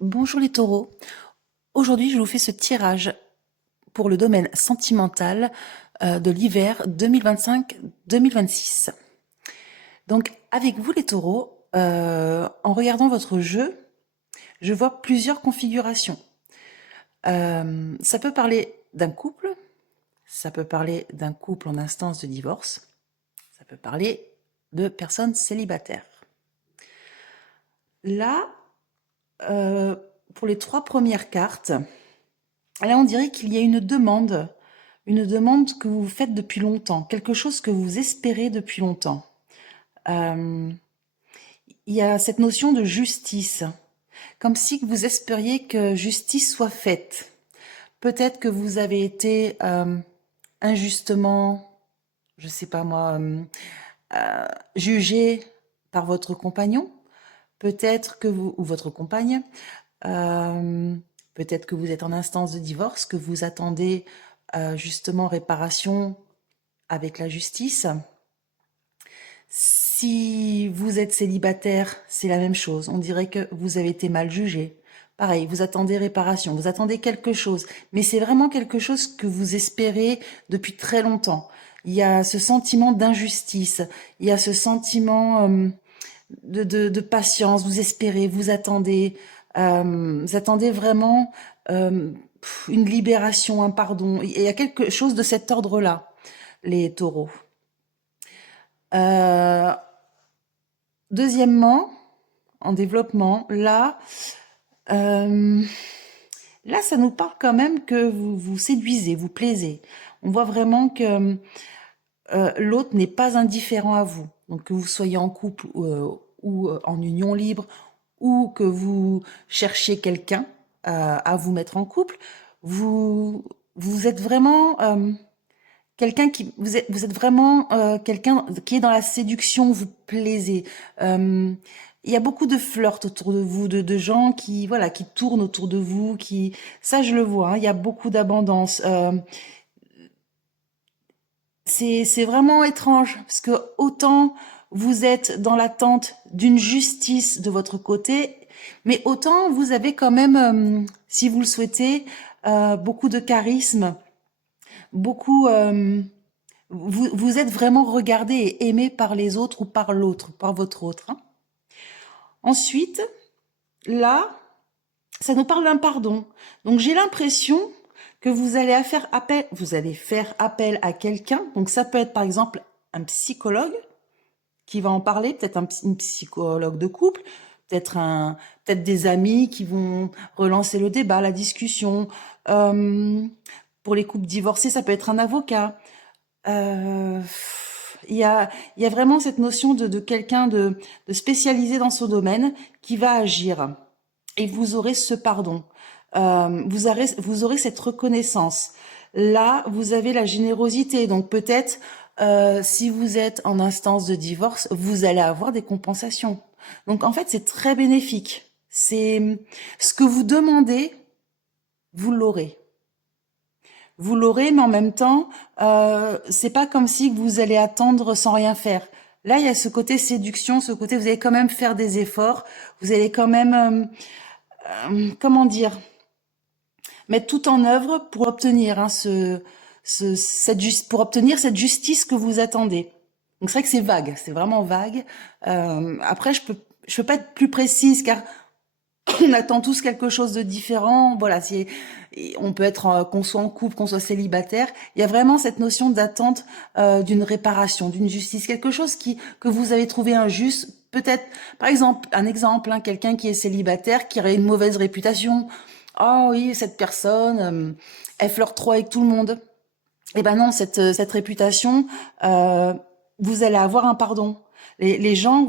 Bonjour les taureaux. Aujourd'hui, je vous fais ce tirage pour le domaine sentimental de l'hiver 2025-2026. Donc, avec vous les taureaux, en regardant votre jeu, je vois plusieurs configurations. Ça peut parler d'un couple, ça peut parler d'un couple en instance de divorce, ça peut parler de personnes célibataires. Là, pour les 3 premières cartes, là, on dirait qu'il y a une demande que vous faites depuis longtemps, quelque chose que vous espérez depuis longtemps. Il y a cette notion de justice, comme si vous espériez que justice soit faite. Peut-être que vous avez été injustement, je sais pas moi, jugé par votre compagnon. Peut-être que vous, ou votre compagne, peut-être que vous êtes en instance de divorce, que vous attendez justement réparation avec la justice. Si vous êtes célibataire, c'est la même chose. On dirait que vous avez été mal jugé. Pareil, vous attendez réparation, vous attendez quelque chose, mais c'est vraiment quelque chose que vous espérez depuis très longtemps. Il y a ce sentiment d'injustice, il y a ce sentiment de patience, vous attendez vraiment une libération, un pardon. Il y a quelque chose de cet ordre-là, les taureaux. Euh, Deuxièmement, en développement, euh, là, ça nous parle quand même que vous vous séduisez, vous plaisez. On voit vraiment que l'autre n'est pas indifférent à vous. Donc que vous soyez en couple ou en union libre, ou que vous cherchiez quelqu'un à vous mettre en couple, vous, vous êtes vraiment quelqu'un qui vous êtes vraiment quelqu'un qui est dans la séduction, vous plaisez. Euh, il y a beaucoup de flirt autour de vous, de gens qui voilà qui tournent autour de vous, qui ça je le vois. Hein, il y a beaucoup d'abondance. C'est vraiment étrange parce que autant vous êtes dans l'attente d'une justice de votre côté, mais autant vous avez quand même, si vous le souhaitez, beaucoup de charisme, beaucoup. Vous êtes vraiment regardé et aimé par les autres ou par l'autre, par votre autre. Hein. Ensuite, là, ça nous parle d'un pardon. Donc j'ai l'impression que vous allez faire appel à quelqu'un. Donc ça peut être par exemple un psychologue qui va en parler, peut-être une psychologue de couple, peut-être des amis qui vont relancer le débat, la discussion. Euh, pour les couples divorcés, ça peut être un avocat. Euh, il y a vraiment cette notion de quelqu'un de spécialisé dans son domaine qui va agir. Et vous aurez ce pardon. Vous aurez cette reconnaissance. Là, vous avez la générosité. Donc peut-être, si vous êtes en instance de divorce, vous allez avoir des compensations. Donc en fait, c'est très bénéfique. C'est ce que vous demandez, vous l'aurez. Vous l'aurez, mais en même temps, c'est pas comme si vous allez attendre sans rien faire. Là, il y a ce côté séduction, ce côté vous allez quand même faire des efforts, vous allez quand même, comment dire, mettre tout en œuvre pour obtenir hein, pour obtenir cette justice que vous attendez. Donc c'est vrai que c'est vague, c'est vraiment vague. Après, je peux pas être plus précise car on attend tous quelque chose de différent. Voilà, on peut être qu'on soit en couple, qu'on soit célibataire. Il y a vraiment cette notion d'attente d'une réparation, d'une justice, quelque chose que vous avez trouvé injuste. Peut-être, par exemple, un exemple, hein, quelqu'un qui est célibataire, qui aurait une mauvaise réputation. Oh oui, cette personne, elle flirte trop avec tout le monde. Eh ben non, cette réputation, euh, vous allez avoir un pardon. Les gens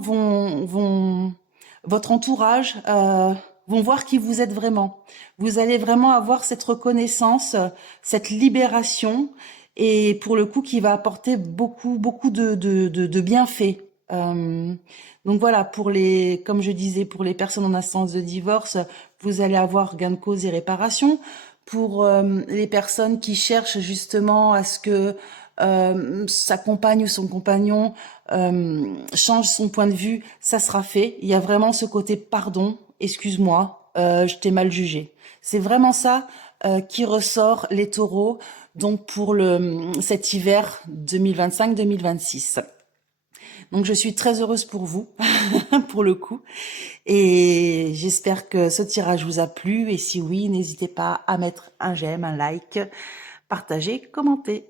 votre entourage vont voir qui vous êtes vraiment. Vous allez vraiment avoir cette reconnaissance, cette libération, et pour le coup qui va apporter beaucoup de bienfaits. Euh, donc voilà, comme je disais, pour les personnes en instance de divorce, vous allez avoir gain de cause et réparation. Pour les personnes qui cherchent justement à ce que sa compagne ou son compagnon change son point de vue, ça sera fait. Il y a vraiment ce côté pardon, excuse-moi, je t'ai mal jugé. C'est vraiment ça qui ressort, les taureaux, donc pour cet hiver 2025-2026. Donc je suis très heureuse pour vous, pour le coup, et j'espère que ce tirage vous a plu, et si oui, n'hésitez pas à mettre un j'aime, un like, partager, commenter.